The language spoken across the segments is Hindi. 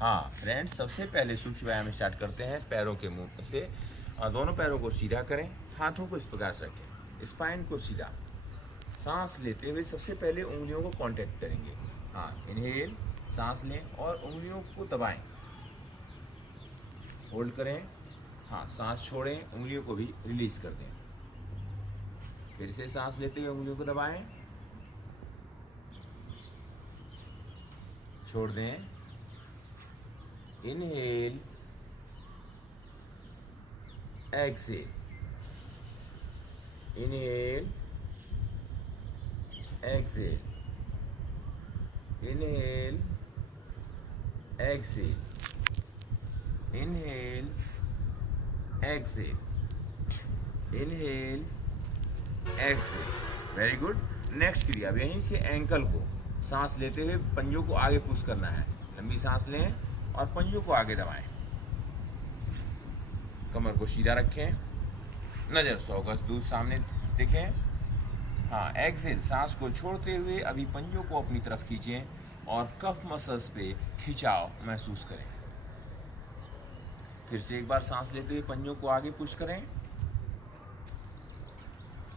हाँ फ्रेंड्स, सबसे पहले सूक्ष्म व्यायाम स्टार्ट करते हैं पैरों के मुंह से। दोनों पैरों को सीधा करें, हाथों को इस प्रकार से रखें, स्पाइन को सीधा। सांस लेते हुए सबसे पहले उंगलियों को कांटेक्ट करेंगे। हाँ, इनहेल, सांस लें और उंगलियों को दबाएं, होल्ड करें। हाँ, सांस छोड़ें, उंगलियों को भी रिलीज कर दें। फिर से सांस लेते हुए उंगलियों को दबाएं, छोड़ दें। Inhale, exhale, inhale, exhale, inhale, exhale, inhale, exhale, inhale, exhale. Very good. Next क्रिया, अब यहीं से एंकल को सांस लेते हुए पंजों को आगे पुश करना है। लंबी सांस लें और पंजों को आगे दबाएं। कमर को सीधा रखें, नज़र 100 गज दूर सामने देखें। हाँ, एक्सेल, सांस को छोड़ते हुए अभी पंजों को अपनी तरफ खींचें और कफ मसल्स पे खिंचाव महसूस करें। फिर से एक बार सांस लेते हुए पंजों को आगे पुश करें।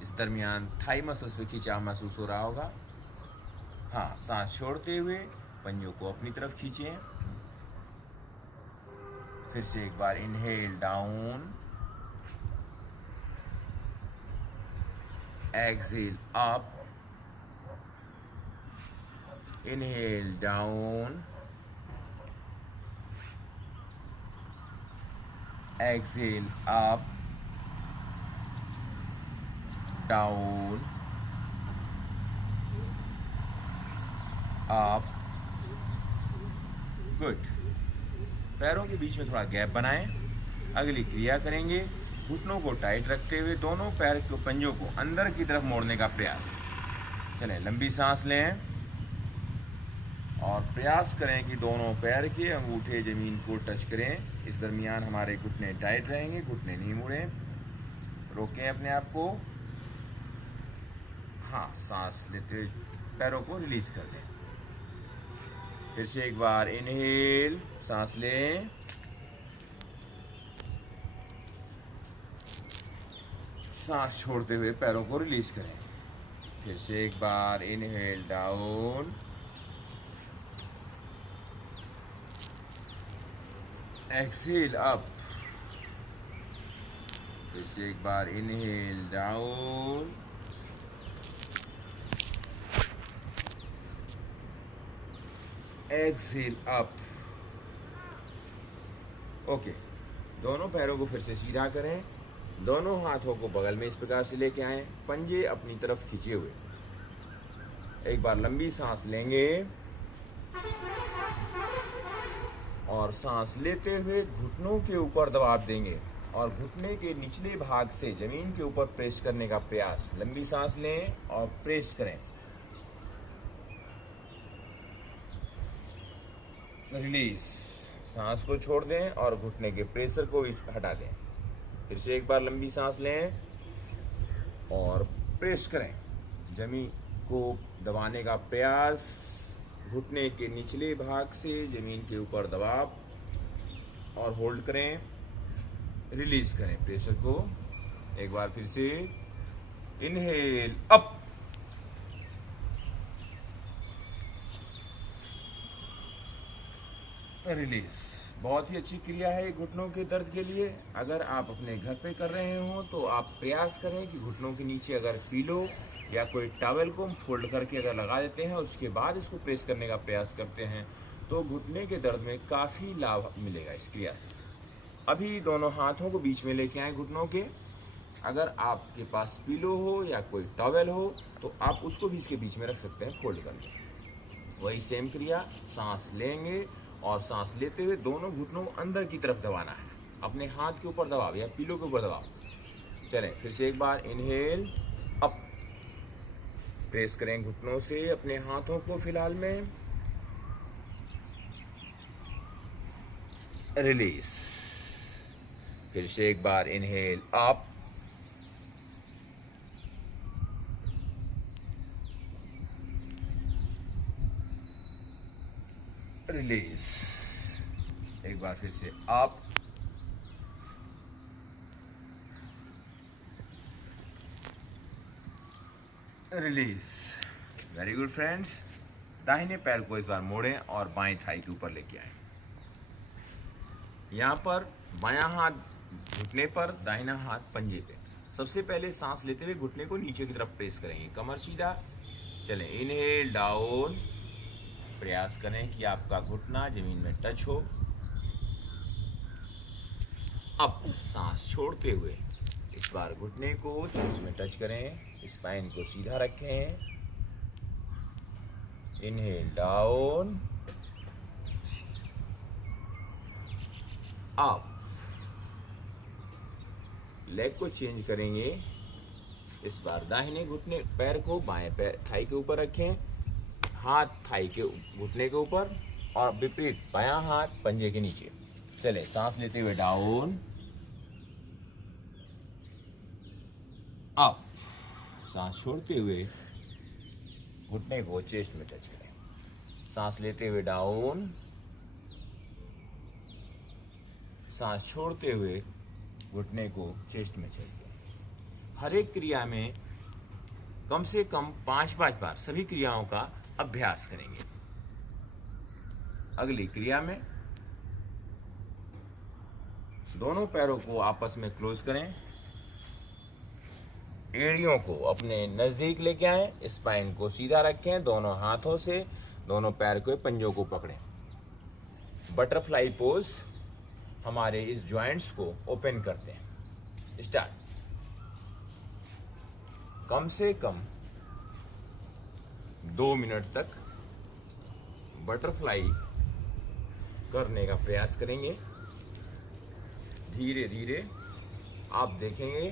इस दरमियान थाई मसल्स पे खिंचाव महसूस हो रहा होगा। हाँ, सांस छोड़ते हुए पंजों को अपनी तरफ खींचें। फिर से एक बार inhale down, exhale up, inhale down, exhale up, down, up. Good. पैरों के बीच में थोड़ा गैप बनाएं। अगली क्रिया करेंगे, घुटनों को टाइट रखते हुए दोनों पैर के पंजों को अंदर की तरफ मोड़ने का प्रयास। चलें, लंबी सांस लें और प्रयास करें कि दोनों पैर के अंगूठे जमीन को टच करें। इस दरमियान हमारे घुटने टाइट रहेंगे, घुटने नहीं मुड़ें। रोकें अपने आप को। हाँ, सांस लेते हुए पैरों को रिलीज कर दें। फिर से एक बार इनहेल, सांस लें, सांस छोड़ते हुए पैरों को रिलीज करें। फिर से एक बार इनहेल डाउन, एक्सहेल अप। फिर से एक बार inhale down, exhale up. Okay, दोनों पैरों को फिर से सीधा करें। दोनों हाथों को बगल में इस प्रकार से लेके आएं, पंजे अपनी तरफ खींचे हुए। एक बार लंबी सांस लेंगे और सांस लेते हुए घुटनों के ऊपर दबाव देंगे और घुटने के निचले भाग से जमीन के ऊपर प्रेस करने का प्रयास। लंबी सांस लें और प्रेस करें। रिलीज, सांस को छोड़ दें और घुटने के प्रेशर को भी हटा दें। फिर से एक बार लंबी सांस लें और प्रेस करें, जमीन को दबाने का प्रयास। घुटने के निचले भाग से जमीन के ऊपर दबाव और होल्ड करें, रिलीज करें प्रेशर को। एक बार फिर से इनहेल अप, रिलीज। बहुत ही अच्छी क्रिया है घुटनों के दर्द के लिए। अगर आप अपने घर पे कर रहे हो तो आप प्रयास करें कि घुटनों के नीचे अगर पिलो या कोई टॉवल को फोल्ड करके अगर लगा देते हैं, उसके बाद इसको प्रेस करने का प्रयास करते हैं तो घुटने के दर्द में काफ़ी लाभ मिलेगा इस क्रिया से। अभी दोनों हाथों को बीच में लेके आए घुटनों के। अगर आपके पास पिलो हो या कोई टॉवल हो तो आप उसको भी इसके बीच में रख सकते हैं फोल्ड करके। वही सेम क्रिया, सांस लेंगे और सांस लेते हुए दोनों घुटनों को अंदर की तरफ दबाना है। अपने हाथ के ऊपर दबाव या पिलो के ऊपर दबाव। चलें, फिर से एक बार इनहेल अप, प्रेस करें घुटनों से अपने हाथों को फिलहाल में। रिलीज, फिर से एक बार इनहेल अप, रिलीज। बार फिर से up, release. Very good friends. दाहिने पैर को इस बार मोड़ें और बाएं थाई के ऊपर लेके आए। यहाँ पर बायां हाथ घुटने पर, दाहिना हाथ पंजे पे। सबसे पहले सांस लेते हुए घुटने को नीचे की तरफ प्रेस करेंगे, कमर सीधा। चलें, इनहेल डाउन। प्रयास करें कि आपका घुटना जमीन में टच हो। अब सांस छोड़ते हुए इस बार घुटने को चेस्ट में टच करें, स्पाइन को सीधा रखें। Inhale down, up. लेग को चेंज करेंगे। इस बार दाहिने घुटने पैर को बाएं पैर थाई के ऊपर रखें, हाथ थाई के घुटने के ऊपर, और विपरीत बायां हाथ पंजे के नीचे। चले, सांस लेते हुए डाउन, अप। सांस छोड़ते हुए घुटने को चेस्ट में टच करें। सांस लेते हुए डाउन, सांस छोड़ते हुए घुटने को चेस्ट में चलिए। हर एक क्रिया में कम से कम 5-5 बार सभी क्रियाओं का अभ्यास करेंगे। अगली क्रिया में दोनों पैरों को आपस में क्लोज करें, एड़ियों को अपने नजदीक लेके आएं, स्पाइन को सीधा रखें, दोनों हाथों से दोनों पैर के पंजों को पकड़ें। बटरफ्लाई पोज हमारे इस जॉइंट्स को ओपन करते हैं। स्टार्ट। कम से कम 2 मिनट तक बटरफ्लाई करने का प्रयास करेंगे। धीरे धीरे आप देखेंगे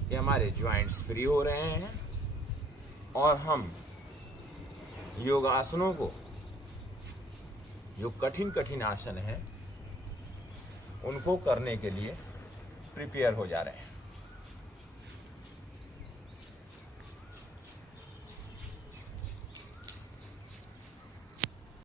कि हमारे जॉइंट्स फ्री हो रहे हैं और हम योगासनों को, जो कठिन कठिन आसन हैं, उनको करने के लिए प्रिपेयर हो जा रहे हैं।